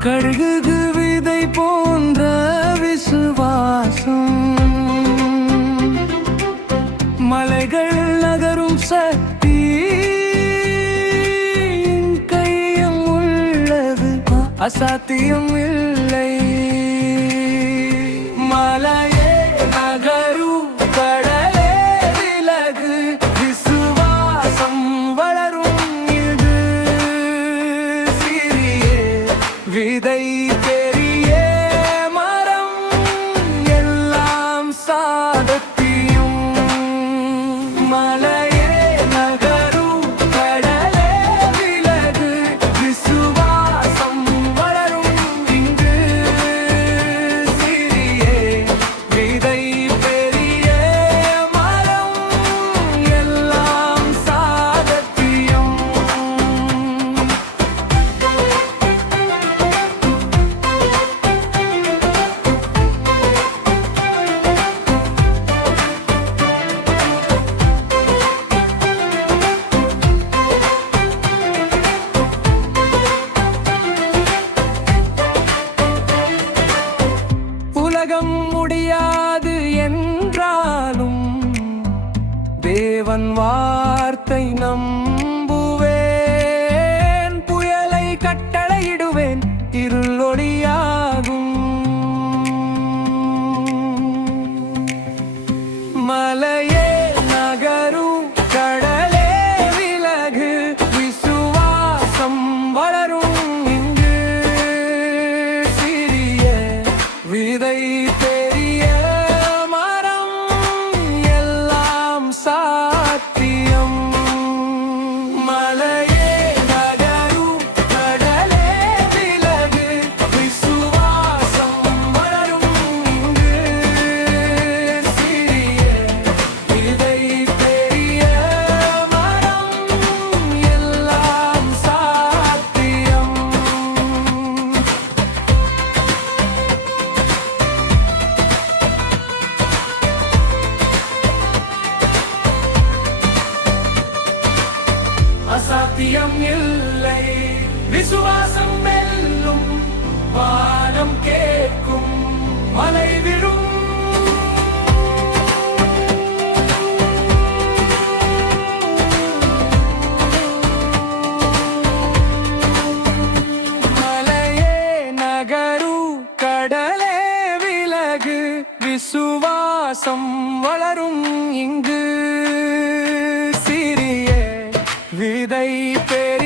கழுகு விதை போன்ற விசுவாசம். மலைகள் நகரும் சக்தி கையம் உள்ளது. அசாத்தியம் இல்லை. மலையே விதை தேவன் வார்த்தை நம்புவேன் புயலை கட்டளையிடுவேன் இருளொளியாகும். மலையே அசாத்தியம் இல்லை. விசுவாசம் மெல்லும் வானம் கேட்கும் மலை விழும். விசுவாசம் வளரும் இங்கு. விதை பேர்